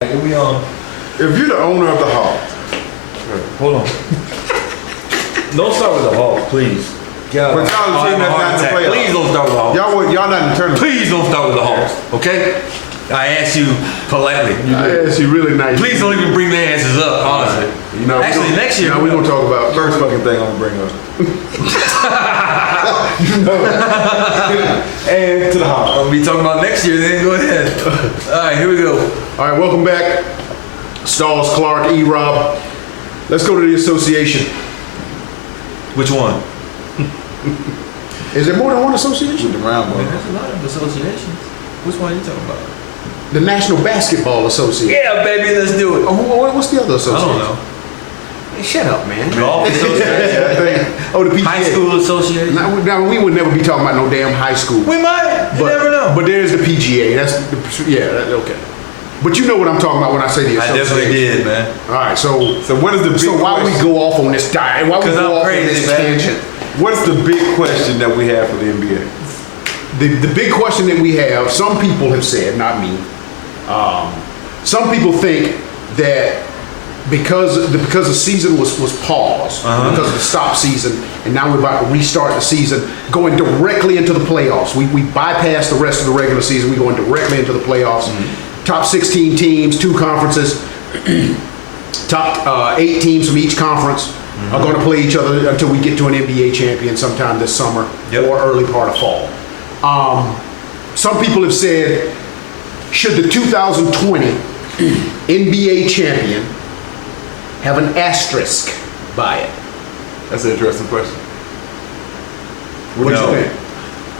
Here we on. If you're the owner of the Hawks, Hold on. Don't start with the Hawks, please. but y'all the team that's not in the playoffs. Please don't start with the Hawks. Y'all not in the tournament. Please don't start with the Hawks, okay? I ask you politely. I asked you really nice. Please don't even bring their asses up, honestly. You know, Actually, next year we're gonna talk about first fucking thing I'm gonna bring up. And to the Hawks. I'll be talking about next year. Then go ahead. All right, here we go. All right, welcome back. Stalls, Clark, E-Rob. Let's go to the association. Which one? Is there more than one association? The round one. There's a lot of associations. Which one are you talking about? The National Basketball Association. Yeah, baby, let's do it. Oh, what's the other I association? don't know. Hey, shut up, man. Golf association. Oh, the PGA. High school association. Now, we would never be talking about no damn high school. We might. You never know. But there's the PGA. Okay. But you know what I'm talking about when I say the I association. definitely did, man. All right, so what is the big so why question? we go off on this diet? Why we 'Cause go I'm off crazy, on this man. tangent? What's the big question that we have for the NBA? The big question that we have, some people have said, not me, some people think that because the season was paused, because of the stop season, and now we're about to restart the season, going directly into the playoffs. We bypass the rest of the regular season, we're going directly into the playoffs. Top 16 teams, 2 conferences, top 8 teams from each conference are going to play each other until we get to an NBA champion sometime this summer or early part of fall. Some people have said, should the 2020 NBA champion have an asterisk by it? That's an interesting question. What do you think?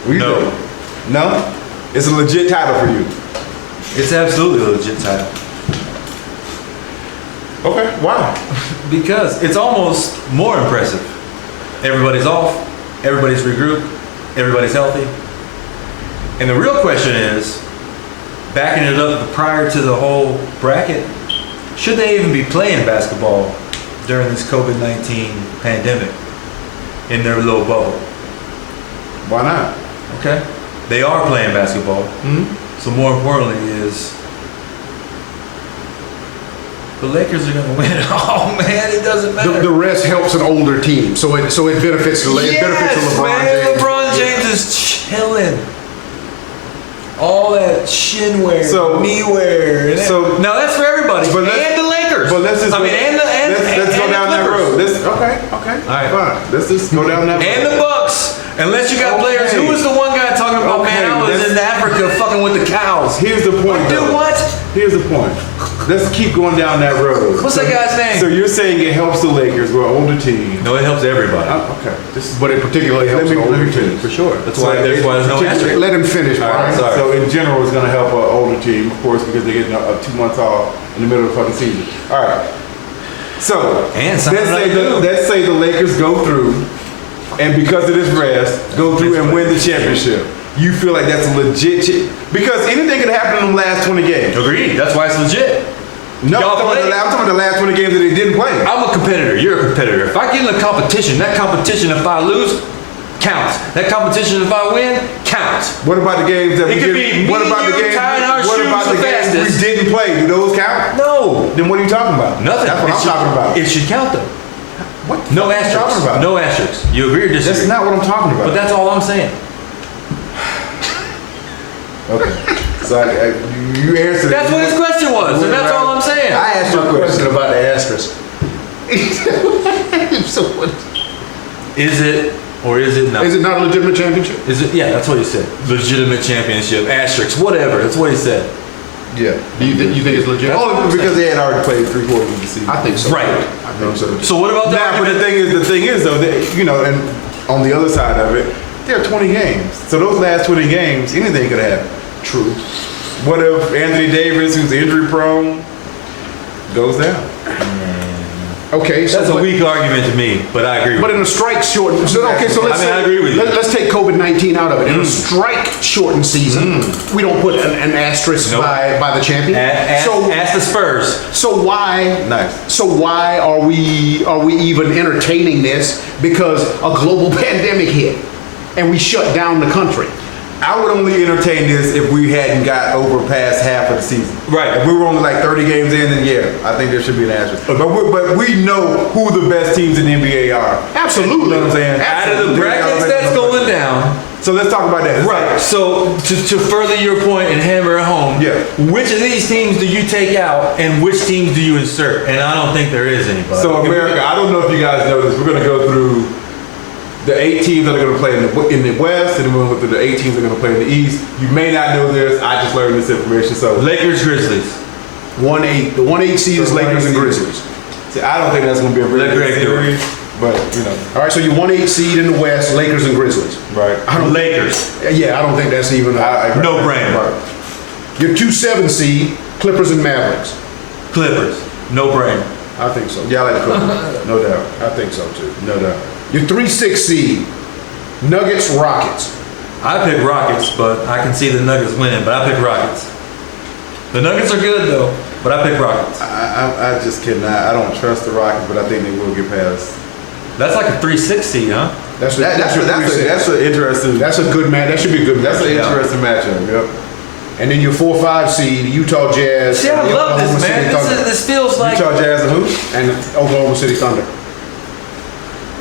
What do you think? No? It's a legit title for you. It's absolutely a legit title. Okay, why? Because it's almost more impressive. Everybody's off, everybody's regrouped, everybody's healthy. And the real question is, backing it up prior to the whole bracket, should they even be playing basketball during this COVID-19 pandemic in their little bubble? Why not? Okay. They are playing basketball. So more importantly is, the Lakers are going to win. Oh man, it doesn't matter. The rest helps an older team, so it benefits the Yes, benefits of LeBron man, James. LeBron James is chilling. All that shin wear, knee wear. Now that's for everybody, But and the Lakers. But let's just let's go down that road. Okay, All right, fine. Let's just go down that road. And the Bucks. Unless you got players. Who was the one guy talking about? Okay, Man, I was in Africa fucking with the cows. Here's the point, Dude, though. what? Here's the point. Let's keep going down that road. What's that guy's name? So you're saying it helps the Lakers, we're an older team. No, it helps everybody. Okay. But it particularly helps an older team. finish. For sure. That's why there's no asterisk. Let him finish, All right, Brian. so in general, it's going to help an older team, of course, because they're getting 2 months off in the middle of the fucking season. All right. So And let's say the Lakers go through, and because of this rest, go through and win the championship. You feel like that's a legit because anything could happen in the last 20 games. Agreed. That's why it's legit. No, Y'all I'm talking about the last 20 games that they didn't play. I'm a competitor. You're a competitor. If I get in a competition, that competition, if I lose, counts. That competition, if I win, counts. What about the games that It could be me, what about the you, games? tying our What shoes about the the games we fastest. didn't play? Do those count? No. Then what are you talking about? Nothing. That's what I'm talking about. It should count though. What? No What are you asterisks. talking about? No asterisks. You agree or disagree? That's not what I'm talking about. But that's all I'm saying. Okay. So you answered. That's what his question was, and that's all I'm saying. I asked you a question about the asterisk. So what? Is it or is it not? Is it not a legitimate championship? Is it? Yeah, that's what he said. Legitimate championship, asterisks, whatever. That's what he said. Yeah. Do you think it's legitimate? Only because they had already played 3/4 of the season. I think so. Right. I think so. So what about that? Now, but the thing is though, that, and on the other side of it, there are 20 games. So those last 20 games, anything could happen. True. What if Anthony Davis, who's injury prone, goes down? Okay, so That's a weak argument to me, but I agree. But in a strike shortened, so let's say, I agree with you. Let's take COVID-19 out of it. In a strike shortened season, we don't put an asterisk Nope. by the champion. Ask the Spurs. So why? Nice. So why are we even entertaining this? Because a global pandemic hit, and we shut down the country. I would only entertain this if we hadn't got over past half of the season. Right. If we were only like 30 games in, then yeah, I think there should be an asterisk. But we know who the best teams in the NBA are. Absolutely. You know what I'm saying? Out of the brackets that's going down. So let's talk about that. Right. So to further your point and hammer it home, Yeah. which of these teams do you take out and which teams do you insert? And I don't think there is anybody. So America, I don't know if you guys know this. We're going to go through the 8 teams that are going to play in the West, and then we're going to go through the 8 teams that are going to play in the East. You may not know this. I just learned this information. So Lakers, Grizzlies. 1-8. The 1-8 seed is So Lakers and 1-8 Grizzlies. See, I don't think that's going to be a really Let Greg good do it. series, but you know, All right, so your 1-8 seed in the West, Lakers and Grizzlies. right? Lakers. Yeah, I don't think that's even No brainer. Right. Your 2-7 seed, Clippers and Mavericks. Clippers. No brainer. I think so. Yeah, I like the Clippers, no doubt, I think so too. no doubt. Your 3-6 seed, Nuggets, Rockets. I pick Rockets, but I can see the Nuggets winning, but I pick Rockets. The Nuggets are good though, but I pick Rockets. I just cannot. I don't trust the Rockets, but I think they will get past. That's like a 3-6 seed, huh? That's That's your 3-6. an interesting. That's a good match. That should be a good That's match. an interesting matchup. Yep. And then your 4-5 seed, Utah Jazz. See, I and the love this, Oklahoma man. City Thunder. This feels like Utah Jazz and who? And the Oklahoma City Thunder.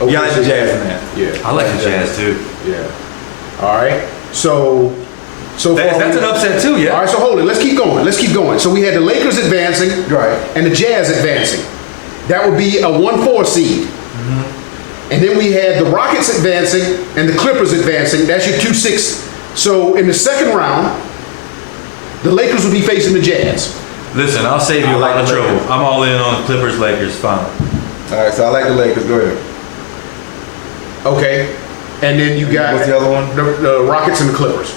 Yeah, I like the Jazz in that. Yeah. I like the Jazz too. Yeah. All right. So That's an upset too, All yeah. right, so hold it. Let's keep going. Let's keep going. So we had the Lakers advancing, Right. and the Jazz advancing. That would be a 1-4 seed. And then we had the Rockets advancing and the Clippers advancing. That's your 2-6. So in the second round, the Lakers will be facing the Jazz. Listen, I'll save you a lot of the trouble. Lakers. I'm all in on Clippers Lakers final. All right, so I like the Lakers. Go ahead. Okay. And then you got What's the other one? The Rockets and the Clippers.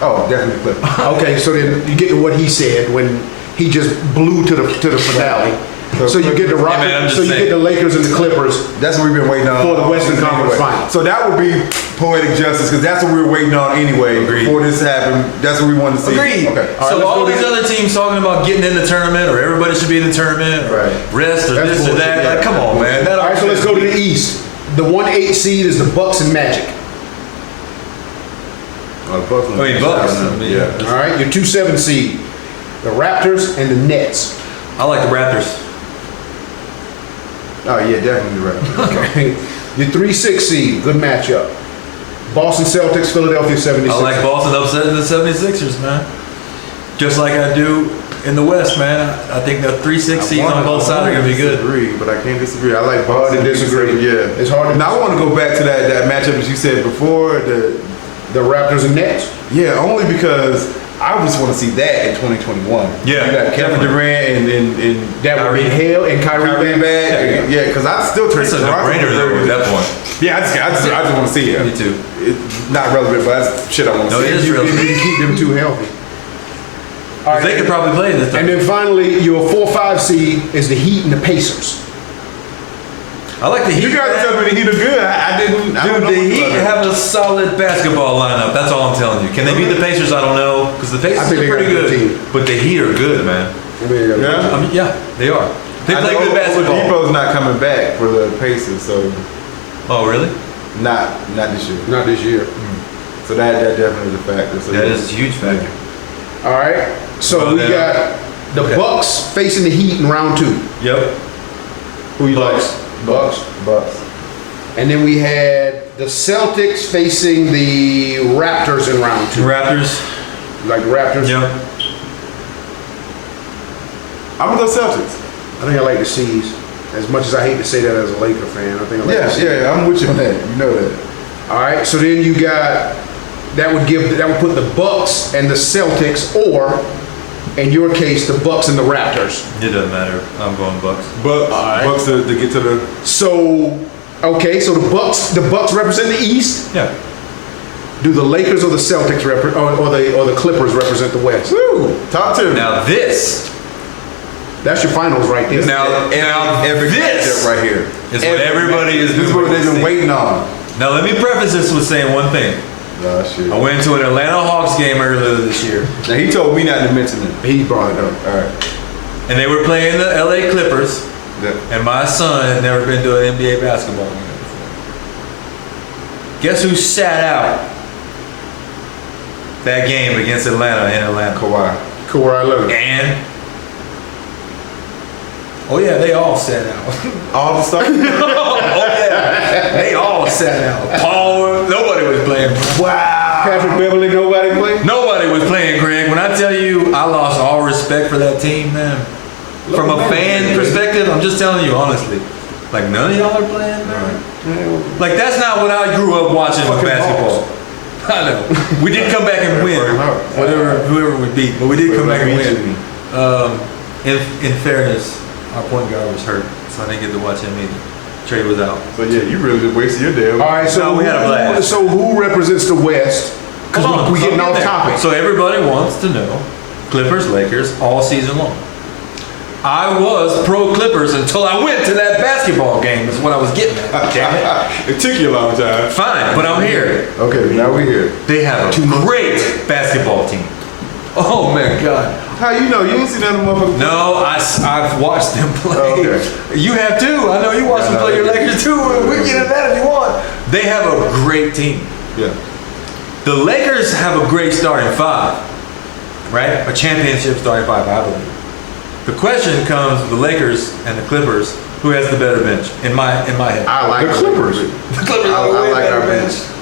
Oh, definitely Clippers. Okay, so then you get to what he said when he just blew to the finale. So you get the Rockets, man, I'm just so you saying. get the Lakers and the Clippers. That's what we've been waiting on For the all Western season Conference anyway. Finals. So that would be poetic justice because that's what we were waiting on anyway. Agreed. Before this happened, that's what we wanted to see. Agreed. Okay. All right, So let's all go these ahead. other teams talking about getting in the tournament or everybody should be in the tournament or Right. rest or That's this or bullshit, that. yeah. Like, come on, man. That All right, so let's go to the East. The 1-8 seed is the Bucks and Magic. Oh, Bucks. I mean, Bucks. I mean, Yeah. All right, your 2-7 seed, the Raptors and the Nets. I like the Raptors. Oh yeah, definitely right. Okay. Your 3-6 seed, good matchup. Boston Celtics, Philadelphia 76ers. I like Boston upsetting the 76ers, man. Just like I do in the West, man. I think the 3-6 seeds on both sides are going to be good. Disagree, but I can't disagree. I like Hard Boston. to disagree. Yeah, It's hard to Now I want to go back to that matchup that you said before. The Raptors and Nets. Yeah, only because I just want to see that in 2021. Yeah, you got Kevin definitely. Durant and That would be Hale and Kyrie back. Yeah, because I still trade It's a no-brainer though at that point. Yeah, I just want to see it. Me too. It's not relevant, but that's shit I want to No, see. it is If relevant. you keep them too healthy. All right, They could probably play this and time. then finally, your 4-5 seed is the Heat and the Pacers. I like the Heat. You guys tell me the Heat are good. I didn't. I don't Dude, know the much Heat about it. have a solid basketball lineup. That's all I'm telling you. Can they beat the Pacers? I don't know. Because the Pacers I think are they got pretty a good good. team. But the Heat are good, man. Yeah. I mean, yeah, they are. They I play know good basketball. Oladipo's not coming back for the Pacers, so Oh, really? not this year. Not this year. So that definitely is a factor. So That is a huge factor. All right. So Well, we then- got the Okay. Bucks facing the Heat in round 2. Yep. Who you Bucks. like? Bucks. And then we had the Celtics facing the Raptors in round 2. Raptors. You like the Raptors? Yep. I'm gonna go Celtics. I think I like the C's. As much as I hate to say that as a Laker fan, I think I like the C's. Yeah, I'm with you on that. You know that. All right. So then you got that would put the Bucks and the Celtics, or in your case, the Bucks and the Raptors. It doesn't matter. I'm going Bucks. Bucks. right. Bucks to get to the. So okay, so the Bucks represent the East. Yeah. Do the Lakers or the Celtics or the Clippers represent the West? Woo! Top 2. Now this That's your finals right there. Now every this matchup right here is what everybody is This is what waiting they've to been see. waiting on. Now let me preface this with saying one thing. Oh shit. I went to an Atlanta Hawks game earlier this year, Now he told me not to mention it. He brought it up. All right. and they were playing the LA Clippers, Yeah. and my son had never been to an NBA basketball game before. Guess who sat out that game against Atlanta in Atlanta. Kawhi Leonard. And oh yeah, they all sat out. All the stuff. Oh yeah, they all sat out. Paul, nobody was playing. Wow. Patrick Beverly, nobody played? Nobody was playing, Greg. When I tell you, I lost all respect for that team, man. From a fan perspective, I'm just telling you honestly. Like none of y'all are playing, man. Like that's not what I grew up watching with basketball. I know. We did come back and win. Whoever we beat, but we did come back and win. In fairness, our point guard was hurt, so I didn't get to watch him either. Trey was out. So yeah, you really just wasted your day. All right, so No, we had a blast. So who represents the West? Because we getting off topic. So everybody wants to know Clippers, Lakers all season long. I was pro Clippers until I went to that basketball game. Is what I was getting at. Damn it. It took you a long time. Fine, but I'm here. Okay, now we're here. They have a great basketball team. Oh my God. How you know? You ain't seen that motherfucker? No, I've watched them play. Oh, okay. You have too. I know you watch them play your Lakers too. We can get into that if you want. They have a great team. Yeah. The Lakers have a great starting five, right? A championship starting five, I believe. The question comes with the Lakers and the Clippers, who has the better bench? In my head. I like The Clippers. The Clippers I have a way like better our bench. bench.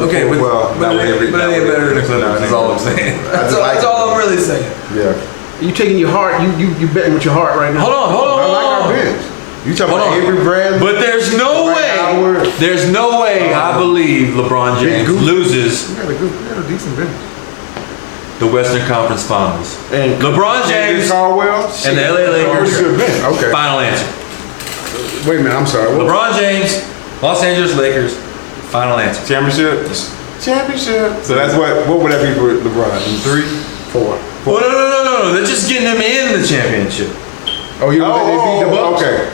Okay, but not they every- ain't not better than the every- Clippers. That's all I'm saying. That's all I'm really saying. Yeah. You taking your heart? You betting with your heart right now? Hold on. I like our bench. You talking Hold about on. Avery Bradley? But there's no Dwight way. Howard. There's no way I believe LeBron James loses We got a decent bench. the Western Conference Finals. And LeBron James Caldwell and the LA Lakers. Good bench. Okay. Final answer. Wait a minute. I'm sorry. What? LeBron James, Los Angeles Lakers. Final answer. Championship. So that's what would that be for LeBron? 3, 4. Well, no. They're just getting him in the championship. Oh, you know they beat the Bucks. Okay.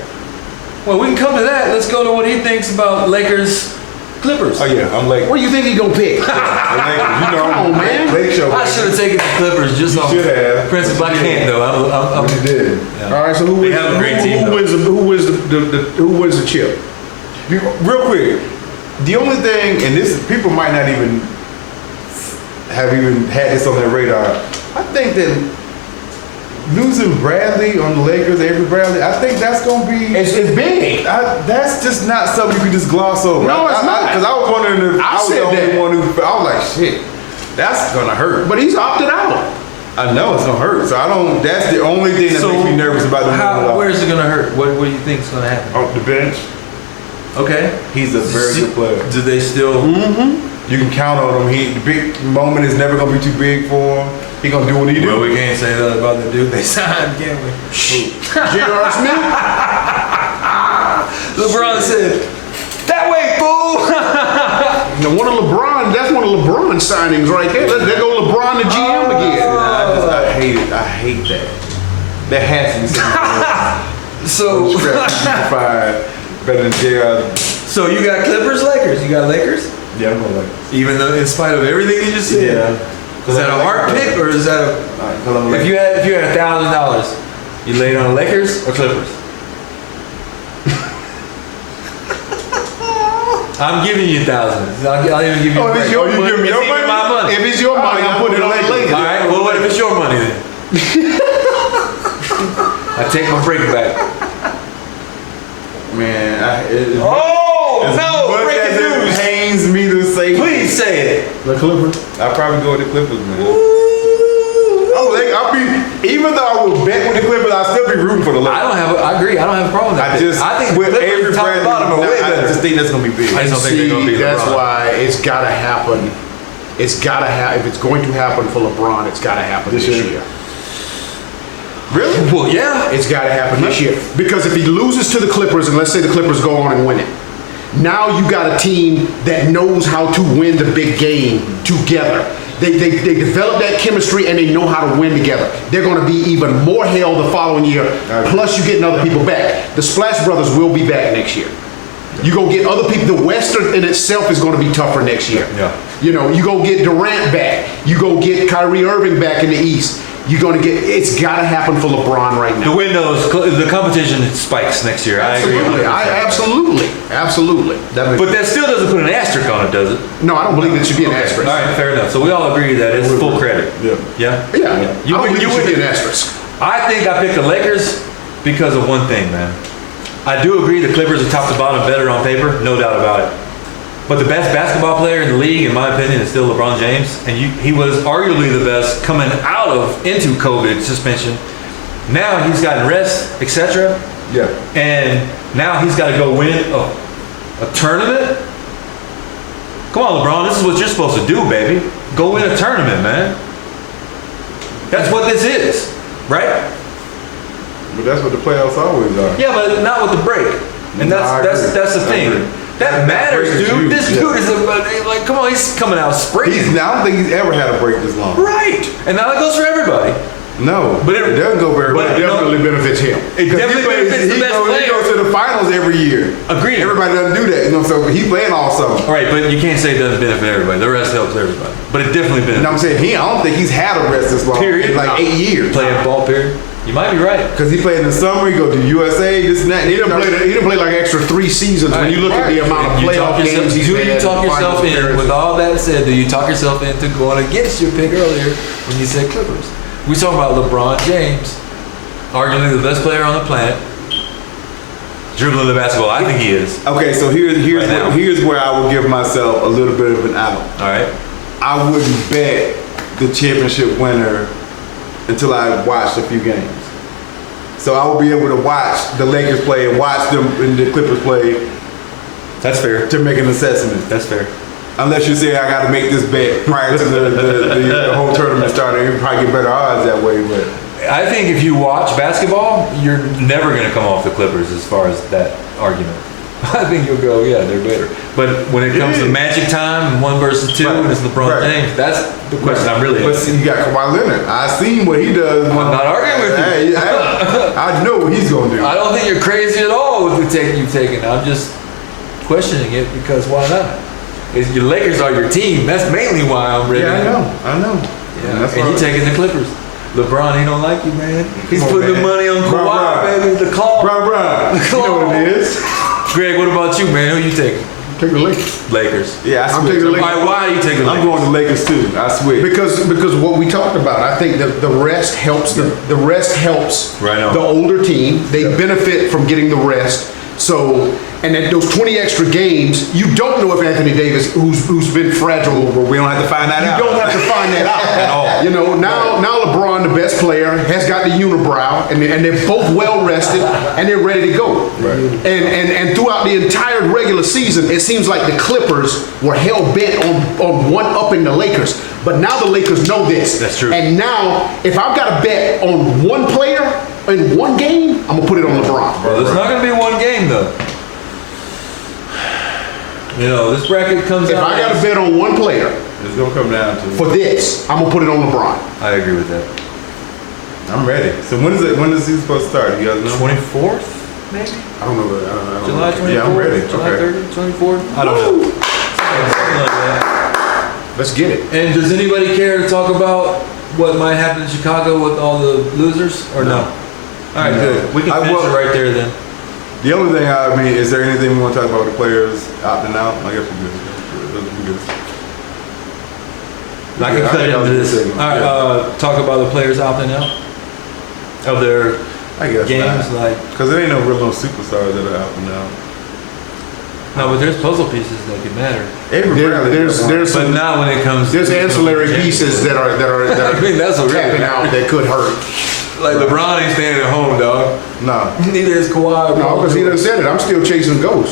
Well, we can come to that. Let's go to what he thinks about Lakers Clippers. Oh yeah, I'm late. What do you think he gonna pick? You know, Come on, man. Lake show. I should have taken the Clippers just You on should have. principle. I can't though. I'm You did. yeah. All right. So who They wins? have a great team, Who though. wins the chip? Real quick, the only thing, and this people might not even have even had this on their radar. I think that losing Bradley on the Lakers, Avery Bradley, I think that's gonna be. It's big. That's just not something you can just gloss over. No, it's not. Because I was wondering if I I was said the only that. one who. I was like, shit, that's gonna hurt. But he's opted out. I know it's gonna hurt. So I don't. That's the only thing that makes me nervous about the where is it gonna hurt? What do you think is gonna happen? off the bench. Okay. He's a very good player. Do they still? You can count on him. The big moment is never gonna be too big for him. He gonna do what he do. Well, we can't say that about the dude they signed, can we? J.R. Smith. LeBron said, "That way, fool." That's one of LeBron's signings right there. There go LeBron, the GM again. I hate it. I hate that. That has to be something. So, Fired better than JR. so you got Clippers, Lakers. You got Lakers. Yeah, I'm gonna like. Even though, in spite of everything you just said. Yeah. Is that a heart pick or is that a? If you had $1,000, you laid on the Lakers or Clippers? I'm giving you $1,000. I'll even give you. Oh, if it's your money. money, It's even my money. If it's your money, I'm putting it on the Lakers. All right. Well, what if it's your money then? I take my break back. Man, No! Breaking news. It pains me to say. Please say it. The Clippers. I'll probably go with the Clippers, man. I'll be, even though I would bet with the Clippers, I'll still be rooting for the Lakers. I agree. I don't have a problem with that. I think the with Clippers Avery top and Bradley, bottom are way I better. just think that's gonna be big. I just don't think they're gonna be That's LeBron. why it's got to happen. It's got to happen. If it's going to happen for LeBron, it's got to happen this year. Really? Well, yeah. It's got to happen this year. Because if he loses to the Clippers, and let's say the Clippers go on and win it, now you got a team that knows how to win the big game together. They develop that chemistry and they know how to win together. They're going to be even more hell the following year. Plus, you're getting other people back. The Splash Brothers will be back next year. You go get other people. The Western in itself is going to be tougher next year. Yeah. You know, you go get Durant back. You go get Kyrie Irving back in the East. you're going to get. It's got to happen for LeBron right The now. windows, the competition spikes next year. I agree. Absolutely, 100%. absolutely. But that still doesn't put an asterisk on it, does it? No, I don't believe it should be an Okay. asterisk. All right, fair enough. So we all agree that it's full credit. Yeah. Yeah? Yeah, You I don't would- believe you it should be would- an asterisk. I think I picked the Lakers because of one thing, man. I do agree the Clippers are top to bottom better on paper, no doubt about it. But the best basketball player in the league, in my opinion, is still LeBron James. And he was arguably the best coming into COVID suspension. Now he's gotten rest, etc. Yeah. And now he's got to go win a tournament. Come on, LeBron, this is what you're supposed to do, baby. Go win a tournament, man. That's what this is, right? But that's what the playoffs always are. Yeah, but not with the break. And No, I that's agree. the I thing. agree. That That matters, break is dude. huge, This yeah. dude is like, come on, he's coming out springing. I don't think he's ever had a break this long. Right. And now that goes for everybody. No, But it it- doesn't go very but well. It definitely benefits him. It definitely benefits the he best goes player. to the finals every year. Agreed. Everybody doesn't do that, so he's playing all summer. All right, but you can't say it doesn't benefit everybody. The rest helps everybody. But it definitely benefits. And I'm saying I don't think he's had a rest this long Period. in like 8 years. Playing ball, period. You might be right. Because he played in the summer, he go to USA, this and that. He didn't play like extra 3 seasons. When you look at the amount of playoff games he's do had. you talk yourself finals in, appearances. with all that said, do you talk yourself into going against your pick earlier when you said Clippers? We talking about LeBron James, arguably the best player on the planet, dribbling the basketball. I think he is. Okay, so Right now. here's where I will give myself a little bit of an out. All right. I wouldn't bet the championship winner until I watched a few games. So I will be able to watch the Lakers play and watch them and the Clippers play That's fair. to make an assessment. That's fair. Unless you say I got to make this bet prior to the whole tournament starting, you probably get better odds that way. But I think if you watch basketball, you're never going to come off the Clippers as far as that argument. I think you'll go, yeah, they're better. But when it comes to magic time, and 1 versus 2, Right. and it's LeBron Right. James, that's the question I'm really But asking. see, you got Kawhi Leonard. I seen what he does. I'm not arguing with you. Hey, I know what he's gonna do. I don't think you're crazy at all with the take you've taken. I'm just questioning it because why not? If your Lakers are your team, that's mainly why I'm ready. Yeah, I know. Yeah, And that's and why- you taking the Clippers. LeBron, he don't like you, man. He's Come on, putting the man. money on Kawhi, Bron. baby. The call. Bron, you know what it is. Greg, what about you, man? Who you taking? Take the Lakers. Lakers. Yeah, I I'm switch. taking the All Lakers. right, why are you taking the I'm Lakers? going to Lakers too. I switch. Because what we talked about, I think the rest helps the rest helps Right on. the older team. They benefit from getting the rest. So, and then those 20 extra games, you don't know if Anthony Davis, who's been fragile, But we don't have to find that you out. don't have to find that out At all. You know, now LeBron, the best player, has got the unibrow, and they're both well rested, and they're ready to go. Right. And throughout the entire regular season, it seems like the Clippers were hell bent on one-upping the Lakers. But now the Lakers know this. That's true. And now, if I've got to bet on one player in one game, I'm gonna put it on LeBron. Well, it's not going to be one game, though. You know, this bracket comes If out. I got to bet on one player It's gonna come down to. for this, I'm gonna put it on LeBron. I agree with that. I'm ready. So when is it? When is he supposed to start? You guys know? 24th, maybe? I don't know. I don't July know. 24th? Yeah, I'm ready. July Okay. 30th, 24th? I don't know. Something like that. Let's get it. And does anybody care to talk about what might happen in Chicago with all the losers, or no? All right, No. good. We can I finish will- it right there then. The only thing I mean, is there anything we want to talk about with the players opting out? I guess we're good. We're good. I can Yeah, cut I think into that was a this. good segment. All right, talk about the players opting out of their I guess games. not. Like, Because there ain't no real no superstars that are opting out. no, but there's puzzle pieces that could matter. Avery Bradley, There's But some not when it comes. there's to ancillary championship. pieces that are I mean, that's what really tapping out matters. that could hurt. Like LeBron ain't staying at home, dog. no. Neither is Kawhi. No, because he done said it. I'm still chasing ghosts.